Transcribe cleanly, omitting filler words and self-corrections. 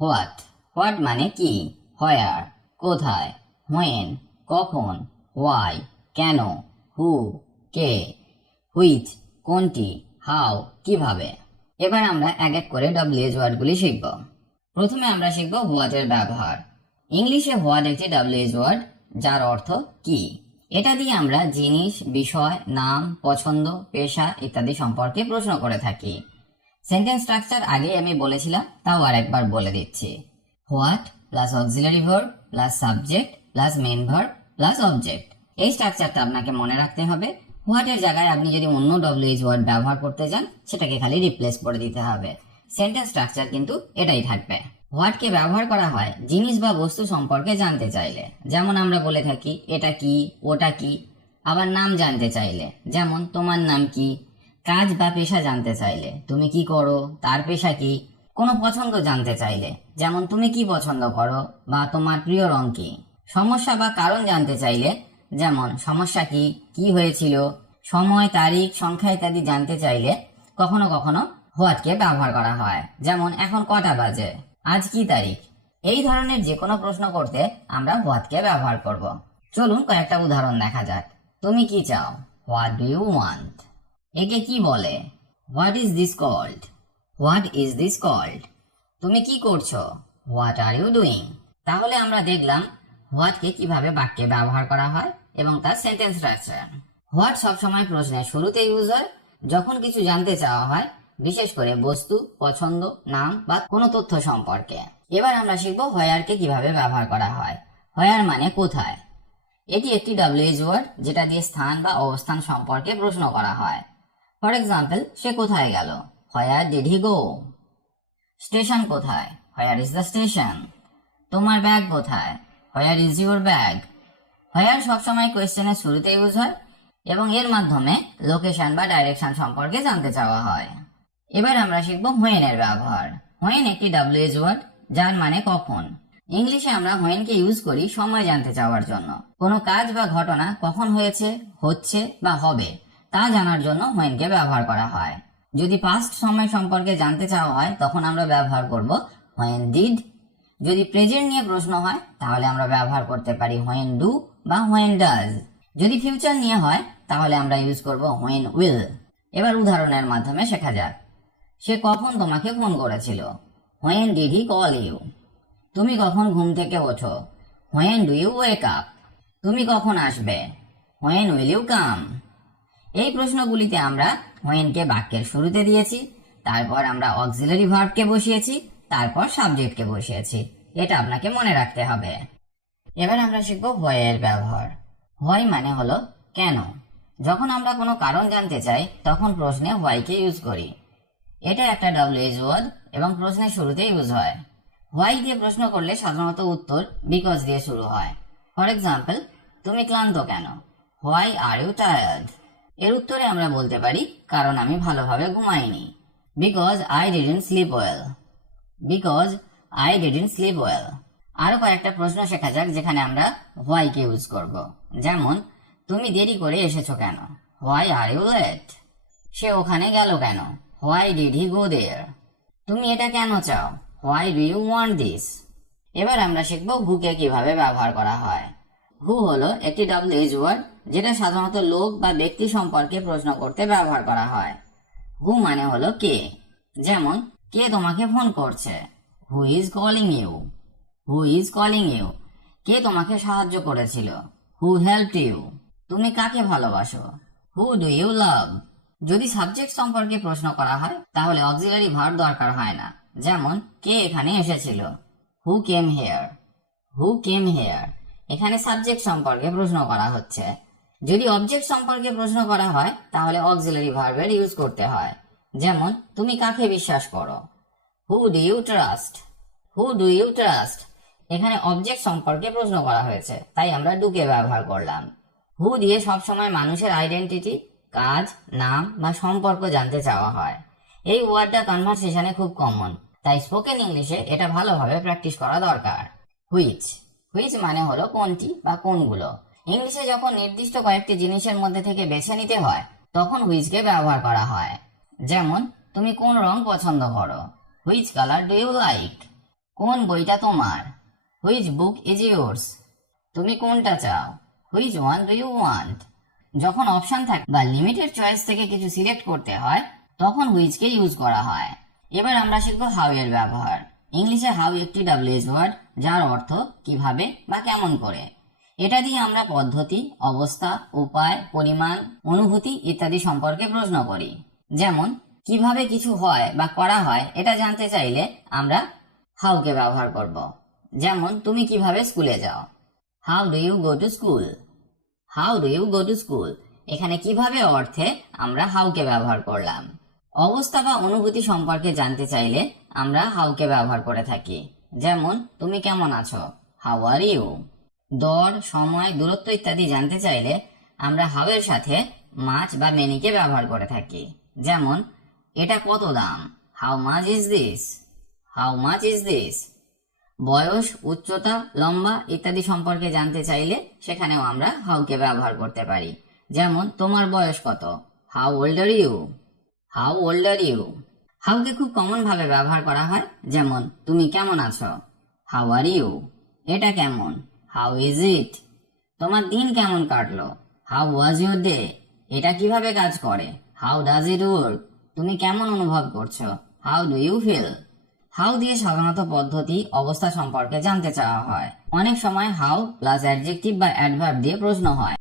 What, what মানে কি, হোয়ার কোথায়, হোয়েন কখন, ওয়াই কেন, হু কে, হুইচ কোনটি, হাউ কিভাবে। এবার আমরা এক এক করে ডব্লিউএইচ ওয়ার্ডগুলি শিখব। প্রথমে আমরা শিখব হোয়াটের ব্যবহার। ইংলিশে হোয়াট একটি ডব্লিউএইচ ওয়ার্ড যার অর্থ কি। এটা দিয়ে আমরা জিনিস, বিষয়, নাম, পছন্দ, পেশা ইত্যাদি সম্পর্কে প্রশ্ন করে থাকি। সেন্টেন্স স্ট্রাকচার আগে আমি বলেছিলাম, তাও আরেকবার বলে দিচ্ছি। What plus auxiliary verb plus subject plus main verb plus object. এই স্ট্রাকচারটা আপনাকে মনে রাখতে হবে। হোয়াটের জায়গায় আপনি যদি অন্য ডব্লিউএইচ ওয়ার্ড ব্যবহার করতে যান, সেটাকে খালি রিপ্লেস করে দিতে হবে। সেন্টেন্স স্ট্রাকচার কিন্তু এটাই থাকবে। হোয়াটকে ব্যবহার করা হয় জিনিস বা বস্তু সম্পর্কে জানতে চাইলে, যেমন আমরা বলে থাকি এটা কি, ওটা কি। আবার নাম জানতে চাইলে, যেমন তোমার নাম কি। কাজ বা পেশা জানতে চাইলে, তুমি কি করো, তার পেশা কি। কোনো পছন্দ জানতে চাইলে, যেমন তুমি কি পছন্দ করো বা তোমার প্রিয় রং কি। সমস্যা বা কারণ জানতে চাইলে, যেমন সমস্যা কি, কি হয়েছিল। সময়, তারিখ, সংখ্যা ইত্যাদি জানতে চাইলে কখনো কখনো হোয়াটকে ব্যবহার করা হয়, যেমন এখন কটা বাজে, আজ কি তারিখ। এই ধরনের যে কোনো প্রশ্ন করতে আমরা হোয়াটকে ব্যবহার করব। চলুন কয়েকটা উদাহরণ দেখা যাক। তুমি কি চাও, হোয়াট ডু ইউ ওয়ান্ট। একে কি বলে, what is this called. What is this called. তুমি কি করছো, হোয়াট আর ইউ ডুইং। তাহলে আমরা দেখলাম হোয়াটকে কিভাবে বাক্যে ব্যবহার করা হয় এবং তার সেন্টেন্স স্ট্রাকচার। হোয়াট সবসময় প্রশ্নের শুরুতে ইউজ হয় যখন কিছু জানতে চাওয়া হয়, বিশেষ করে বস্তু, পছন্দ, নাম বা কোনো তথ্য সম্পর্কে। এবার আমরা শিখবো হোয়ারকে কিভাবে ব্যবহার করা হয়। হোয়ার মানে কোথায়। এটি একটি ডব্লিউএইচ ওয়ার্ড যেটা দিয়ে স্থান বা অবস্থান সম্পর্কে প্রশ্ন করা হয়। ফর এক্সাম্পল, সে কোথায় গেল, where did he go. Station কোথায়, হোয়ার ইজ দ্য স্টেশন। তোমার ব্যাগ কোথায়, হোয়ার ইজ ইউর ব্যাগ। হোয়ার সবসময় কোয়েশ্চেনের শুরুতে ইউজ হয় এবং এর মাধ্যমে লোকেশন বা ডাইরেকশন সম্পর্কে জানতে চাওয়া হয়। এবার আমরা শিখব হোয়েন এর ব্যবহার। হোয়েন একটি ডব্লিউএইচ ওয়ার্ড যার মানে কখন। ইংলিশে আমরা হোয়েনকে ইউজ করি সময় জানতে চাওয়ার জন্য। কোনো কাজ বা ঘটনা কখন হয়েছে, হচ্ছে বা হবে তা জানার জন্য হোয়েনকে ব্যবহার করা হয়। যদি পাস্ট সময় সম্পর্কে জানতে চাওয়া হয় তখন আমরা ব্যবহার করব হোয়েন ডিড। যদি প্রেজেন্ট নিয়ে প্রশ্ন হয় তাহলে আমরা ব্যবহার করতে পারি হোয়েন ডু বা হোয়েন ডাজ। যদি ফিউচার নিয়ে হয় তাহলে আমরা ইউজ করব হোয়েন উইল। এবার উদাহরণের মাধ্যমে শেখা যাক। সে কখন তোমাকে ফোন করেছিল, when did he call you. তুমি কখন ঘুম থেকে ওঠো, when do you wake up. তুমি কখন আসবে, হোয়েন উইল ইউ কাম। এই প্রশ্নগুলিতে আমরা হোয়েনকে বাক্যের শুরুতে দিয়েছি, তারপর আমরা অক্সিলারি ভার্বকে বসিয়েছি, তারপর সাবজেক্টকে বসিয়েছি। এটা আপনাকে মনে রাখতে হবে। এবার আমরা শিখব হোয়াই এর ব্যবহার। হোয়াই মানে হলো কেন। যখন আমরা কোনো কারণ জানতে চাই তখন প্রশ্নে হোয়াইকে ইউজ করি। এটা একটা ডব্লিউএইচ ওয়ার্ড এবং প্রশ্নের শুরুতে ইউজ হয়। হোয়াই দিয়ে প্রশ্ন করলে সাধারণত উত্তর বিকজ দিয়ে শুরু হয়। ফর এক্সাম্পল, তুমি ক্লান্ত কেন, হোয়াই আর ইউ টায়ার্ড। এর উত্তরে আমরা বলতে পারি কারণ আমি ভালোভাবে ঘুমাইনি, because I didn't sleep well. Because I didn't sleep well. আরো কয়েকটা প্রশ্ন শেখা যাক যেখানে আমরা হোয়াইকে ইউজ করব। যেমন, তুমি দেরি করে এসেছো কেন, হোয়াই আর ইউ লেট। সে ওখানে গেল কেন, হোয়াই ডিড হি গো দেয়ার। তুমি এটা কেন চাও, why do you want this. এবার আমরা শিখব হুকে কিভাবে ব্যবহার করা হয়। হু হলো একটি ডব্লিউএইচ ওয়ার্ড যেটা সাধারণত লোক বা ব্যক্তি সম্পর্কে প্রশ্ন করতে ব্যবহার করা হয়। হু মানে হলো কে। যেমন, কে তোমাকে ফোন করছে, who is calling you. Who is calling you. কে তোমাকে সাহায্য করেছিল, হু হেল্পড ইউ। তুমি কাকে ভালোবাসো, হু ডু ইউ লাভ। যদি সাবজেক্ট সম্পর্কে প্রশ্ন করা হয় তাহলে অক্সিলারি ভার্ব দরকার হয় না। যেমন, কে এখানে এসেছিল, who came here. Who came here. এখানে সাবজেক্ট সম্পর্কে প্রশ্ন করা হচ্ছে। যদি অবজেক্ট সম্পর্কে প্রশ্ন করা হয় তাহলে অক্সিলারি ভার্বের ইউজ করতে হয়। যেমন, তুমি কাকে বিশ্বাস করো, who do you trust. Who do you trust. এখানে অবজেক্ট সম্পর্কে প্রশ্ন করা হয়েছে তাই আমরা ডুকে ব্যবহার করলাম। হু দিয়ে সবসময় মানুষের আইডেন্টিটি, কাজ, নাম বা সম্পর্ক জানতে চাওয়া হয়। এই ওয়ার্ডটা কনভারসেশনে খুব কমন, তাই স্পোকেন ইংলিশে এটা ভালোভাবে প্র্যাকটিস করা দরকার। হুইচ। হুইচ মানে হলো কোনটি বা কোনগুলো। ইংলিশে যখন নির্দিষ্ট কয়েকটি জিনিসের মধ্যে থেকে বেছে নিতে হয় তখন হুইচকে ব্যবহার করা হয়। যেমন, তুমি কোন রং পছন্দ করো, which colour do you like. কোন বইটা তোমার? Which book is yours? তুমি কোনটা চাও? Which one do you want? যখন অপশন থাকে বা লিমিটেড চয়েস থেকে কিছু সিলেক্ট করতে হয় তখন হুইচকে ইউজ করা হয়। এবার আমরা শিখব হাউ এর ব্যবহার। ইংলিশে হাউ একটি WH ওয়ার্ড, যার অর্থ কিভাবে বা কেমন করে। এটা দিয়ে আমরা পদ্ধতি, অবস্থা, উপায়, পরিমাণ, অনুভূতি ইত্যাদি সম্পর্কে প্রশ্ন করি। যেমন কিভাবে কিছু হয় বা করা হয় এটা জানতে চাইলে আমরা হাউকে ব্যবহার করব। যেমন তুমি কিভাবে স্কুলে যাও? How do you go to school? How do you go to school? এখানে কিভাবে অর্থে আমরা হাউকে ব্যবহার করলাম। অবস্থা বা অনুভূতি সম্পর্কে জানতে চাইলে আমরা হাউকে ব্যবহার করে থাকি। যেমন তুমি কেমন আছো? How are you? দর, সময়, দূরত্ব ইত্যাদি জানতে চাইলে আমরা হাউ এর সাথে মাচ বা মেনিকে ব্যবহার করে থাকি। যেমন এটা কত দাম? How much is this? How much is this? বয়স, উচ্চতা, লম্বা ইত্যাদি সম্পর্কে জানতে চাইলে সেখানেও আমরা হাউকে ব্যবহার করতে পারি। যেমন তোমার বয়স কত? How old are you? How old are you? হাউকে খুব কমন ভাবে ব্যবহার করা হয়। যেমন তুমি কেমন আছো? How are you? এটা কেমন? How is it? তোমার দিন কেমন কাটলো? How was your day? এটা কিভাবে কাজ করে? How does it work? তুমি কেমন অনুভব করছো? How do you feel? How দিয়ে সাধারণত পদ্ধতি, অবস্থা সম্পর্কে জানতে চাওয়া হয়। অনেক সময় হাউ প্লাস অ্যাডজেক্টিভ বা অ্যাডভার্ব দিয়ে প্রশ্ন হয়।